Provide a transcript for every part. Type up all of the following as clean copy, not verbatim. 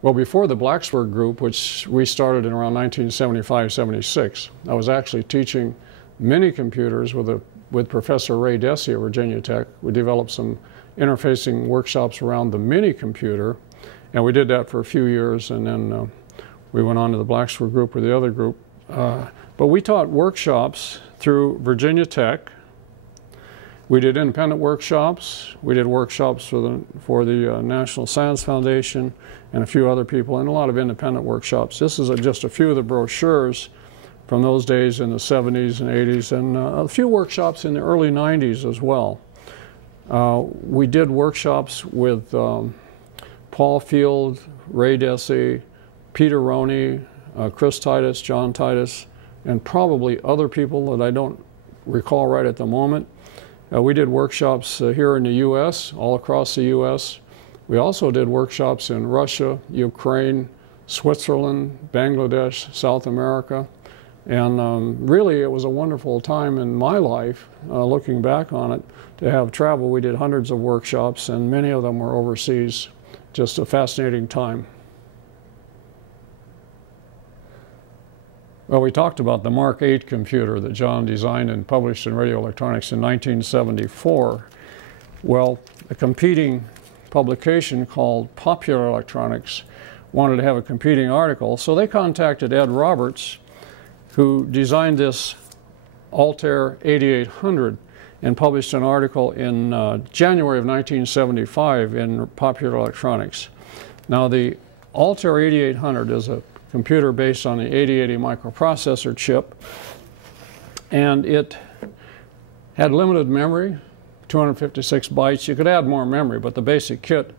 Well, before the LCF Group, which we started in around 1975-76, I was actually teaching mini computers with Professor Ray Dessy at Virginia Tech. We developed some interfacing workshops around the mini computer, and we did that for a few years, and then we went on to the LCF Group or the other group. But we taught workshops through Virginia Tech. We did independent workshops. We did workshops for the National Science Foundation and a few other people, and a lot of independent workshops. This is just a few of the brochures from those days in the 70s and 80s, and a few workshops in the early 90s as well. We did workshops with Paul Field, Ray Dessy, Peter Roney, Chris Titus, John Titus, and probably other people that I don't recall right at the moment. We did workshops here in the U.S., all across the U.S. We also did workshops in Russia, Ukraine, Switzerland, Bangladesh, South America. And really, it was a wonderful time in my life, looking back on it, to have travel. We did hundreds of workshops, and many of them were overseas. Just a fascinating time. Well, we talked about the Mark 8 computer that John designed and published in Radio Electronics in 1974. Well, a competing publication called Popular Electronics wanted to have a competing article, so they contacted Ed Roberts, who designed this Altair 8800 and published an article in January of 1975 in Popular Electronics. Now, the Altair 8800 is a computer based on the 8080 microprocessor chip, and it had limited memory, 256 bytes. You could add more memory, but the basic kit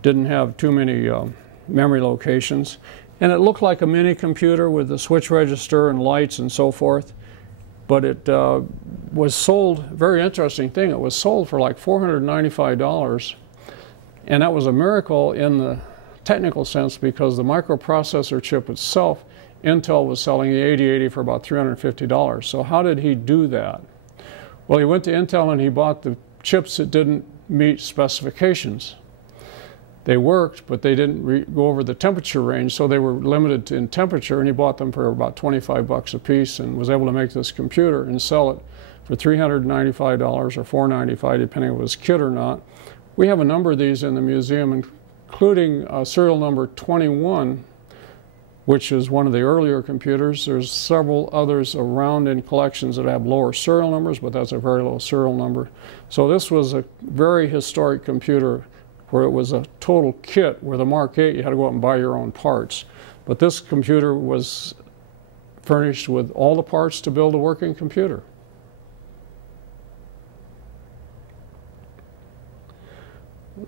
didn't have too many memory locations, and it looked like a mini computer with the switch register and lights and so forth, but it was sold, very interesting thing, it was sold for like $495, and that was a miracle in the technical sense, because the microprocessor chip itself, Intel was selling the 8080 for about $350. So how did he do that? Well, he went to Intel and he bought the chips that didn't meet specifications. They worked, but they didn't go over the temperature range, so they were limited in temperature, and he bought them for about 25 bucks a piece and was able to make this computer and sell it for $395 or $495, depending if it was kit or not. We have a number of these in the museum, including serial number 21, which is one of the earlier computers. There's several others around in collections that have lower serial numbers, but that's a very low serial number. So this was a very historic computer where it was a total kit, where the Mark 8, you had to go out and buy your own parts. But this computer was furnished with all the parts to build a working computer.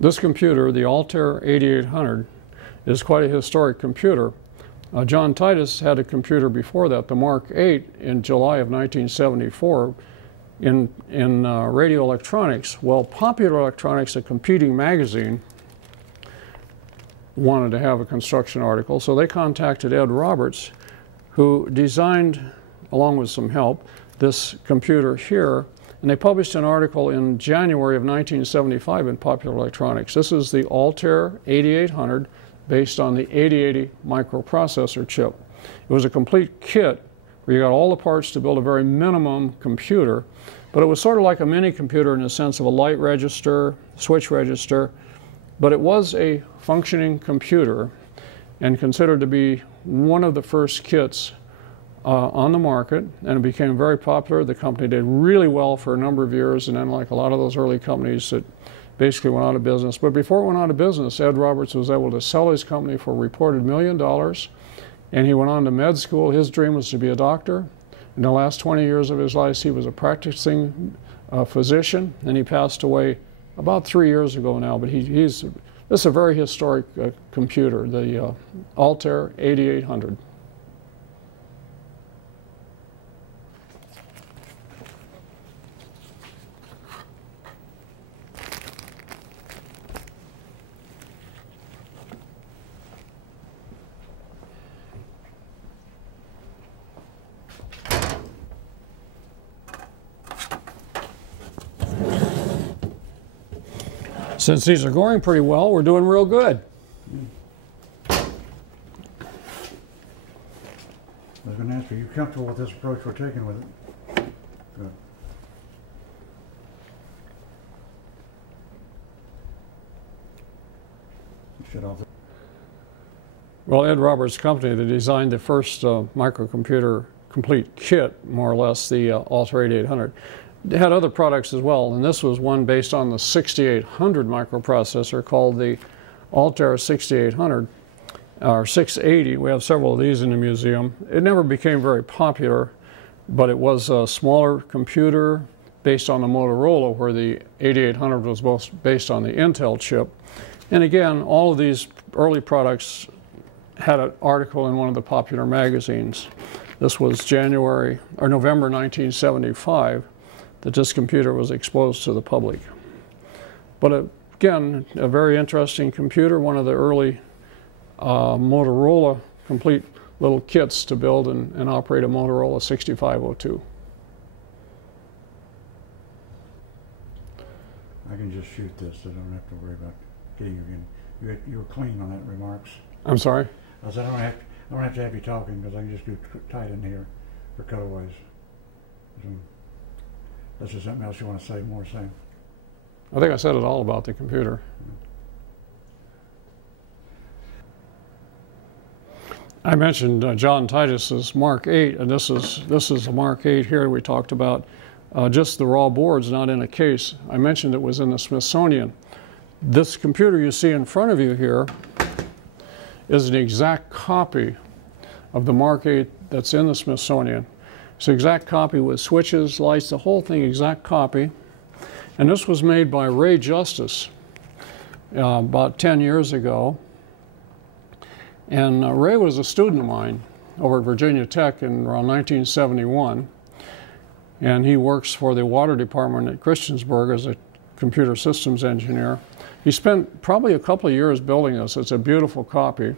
This computer, the Altair 8800, is quite a historic computer. John Titus had a computer before that, the Mark 8, in July of 1974 in Radio Electronics. Well, Popular Electronics, a competing magazine, wanted to have a construction article, so they contacted Ed Roberts, who designed, along with some help, this computer here. And they published an article in January of 1975 in Popular Electronics. This is the Altair 8800 based on the 8080 microprocessor chip. It was a complete kit where you got all the parts to build a very minimum computer, but it was sort of like a mini computer in the sense of a light register, switch register, but it was a functioning computer and considered to be one of the first kits on the market, and it became very popular. The company did really well for a number of years, and then, like a lot of those early companies, that basically went out of business. But before it went out of business, Ed Roberts was able to sell his company for a reported $1 million, and he went on to med school. His dream was to be a doctor. In the last 20 years of his life, he was a practicing physician, and he passed away about 3 years ago now. But this is a very historic computer, the Altair 8800. Since these are going pretty well, we're doing real good. going to ask you, are you comfortable with this approach we're taking with it? Good. Shut off. Well, Ed Roberts' company, they designed the first microcomputer complete kit, more or less, the Altair 8800. They had other products as well, and this was one based on the 6800 microprocessor called the Altair 6800, or 680. We have several of these in the museum. It never became very popular, but it was a smaller computer based on the Motorola, where the 8800 was both based on the Intel chip. And again, all of these early products had an article in one of the popular magazines. This was November 1975 that this computer was exposed to the public. But again, a very interesting computer, one of the early Motorola complete little kits to build and operate a Motorola 6502. I can just shoot this, so I don't have to worry about getting you in. You were clean on that remarks. I'm sorry? I said I don't have to have you talking, because I can just do tight in here for cutaways. Unless there's something else you want to say, more say. I think I said it all about the computer. I mentioned John Titus's Mark 8, and this is a Mark 8 here. We talked about just the raw boards, not in a case. I mentioned it was in the Smithsonian. This computer you see in front of you here is an exact copy of the Mark 8 that's in the Smithsonian. It's an exact copy with switches, lights, the whole thing, exact copy. And this was made by Ray Justice about 10 years ago. And Ray was a student of mine over at Virginia Tech in around 1971. And he works for the water department at Christiansburg as a computer systems engineer. He spent probably a couple of years building this. It's a beautiful copy.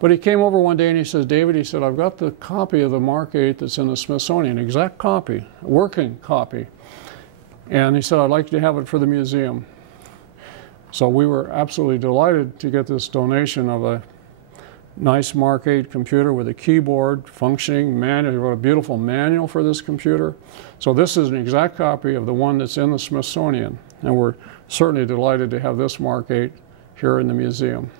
But he came over one day and he says, David, he said, I've got the copy of the Mark 8 that's in the Smithsonian, exact copy, working copy. And he said, I'd like to have it for the museum. So we were absolutely delighted to get this donation of a nice Mark 8 computer with a keyboard, functioning manual. He wrote a beautiful manual for this computer. So this is an exact copy of the one that's in the Smithsonian. And we're certainly delighted to have this Mark 8 here in the museum.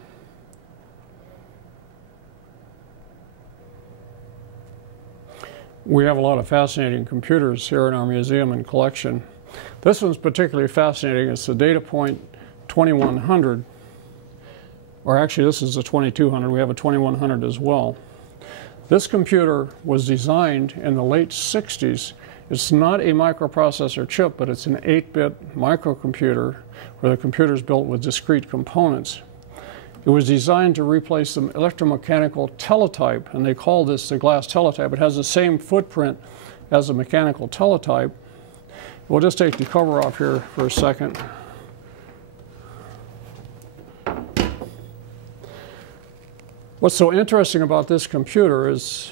We have a lot of fascinating computers here in our museum and collection. This one's particularly fascinating. It's the Datapoint 2100. Or actually, this is a 2200. We have a 2100 as well. This computer was designed in the late 60s. It's not a microprocessor chip, but it's an 8-bit microcomputer where the computer is built with discrete components. It was designed to replace the electromechanical teletype, and they call this the glass teletype. It has the same footprint as a mechanical teletype. We'll just take the cover off here for a second. What's so interesting about this computer is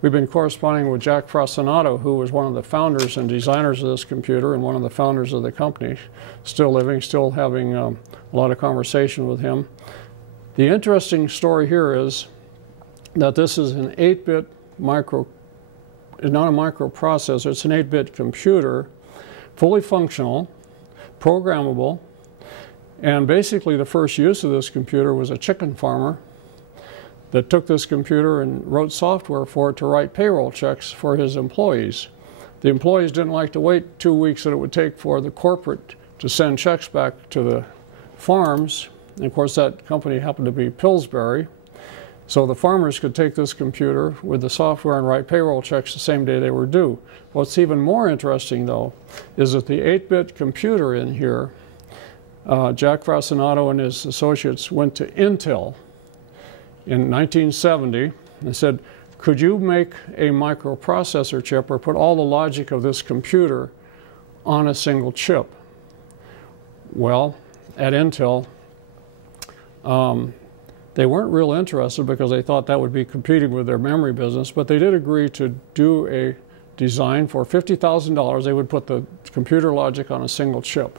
we've been corresponding with Jack Frasinato, who was one of the founders and designers of this computer and one of the founders of the company, still living, still having a lot of conversation with him. The interesting story here is that this is an 8-bit micro, it's not a microprocessor, it's an 8-bit computer, fully functional, programmable, and basically the first use of this computer was a chicken farmer that took this computer and wrote software for it to write payroll checks for his employees. The employees didn't like to wait 2 weeks that it would take for the corporate to send checks back to the farms. And of course, that company happened to be Pillsbury. So the farmers could take this computer with the software and write payroll checks the same day they were due. What's even more interesting, though, is that the 8-bit computer in here, Jack Frasinato and his associates went to Intel in 1970 and said, could you make a microprocessor chip or put all the logic of this computer on a single chip? Well, at Intel, they weren't real interested because they thought that would be competing with their memory business, but they did agree to do a design for $50,000. They would put the computer logic on a single chip.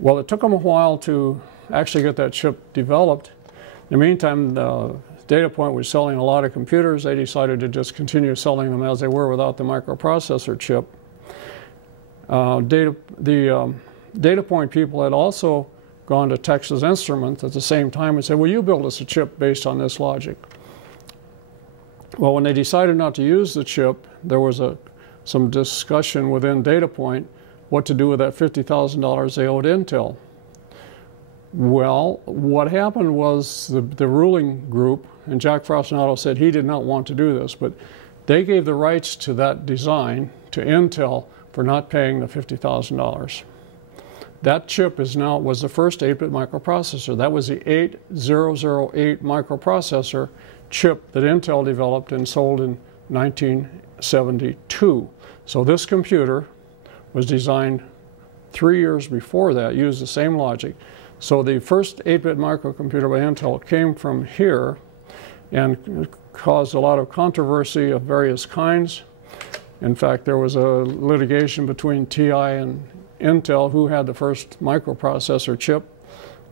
Well, it took them a while to actually get that chip developed. In the meantime, Datapoint was selling a lot of computers. They decided to just continue selling them as they were without the microprocessor chip. Datapoint people had also gone to Texas Instruments at the same time and said, "Will you build us a chip based on this logic?" Well, when they decided not to use the chip, there was some discussion within Datapoint what to do with that $50,000 they owed Intel. Well, what happened was the ruling group, and Jack Frostinato said he did not want to do this, but they gave the rights to that design to Intel for not paying the $50,000. That chip was the first 8-bit microprocessor. That was the 8008 microprocessor chip that Intel developed and sold in 1972. So this computer was designed 3 years before that, used the same logic. So the first 8-bit microcomputer by Intel came from here and caused a lot of controversy of various kinds. In fact, there was a litigation between TI and Intel who had the first microprocessor chip.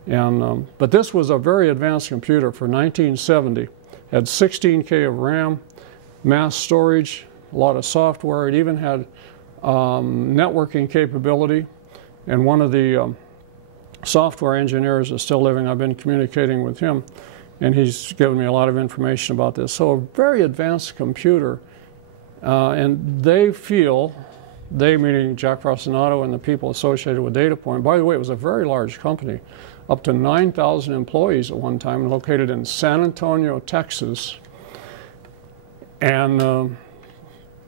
But this was a very advanced computer for 1970. Had 16K of RAM, mass storage, a lot of software. It even had networking capability. And one of the software engineers is still living. I've been communicating with him, and he's given me a lot of information about this. So a very advanced computer. And they feel, they meaning Jack Frostinato and the people associated with Datapoint. By the way, it was a very large company, up to 9,000 employees at one time, located in San Antonio, Texas. And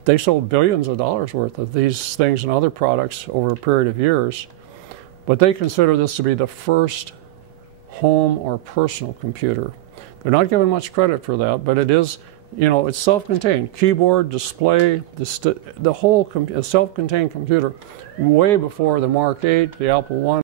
they sold billions of dollars worth of these things and other products over a period of years. But they consider this to be the first home or personal computer. They're not given much credit for that, but it is, you know, it's self-contained. Keyboard, display, the whole self-contained computer way before the Mark 8, the Apple I.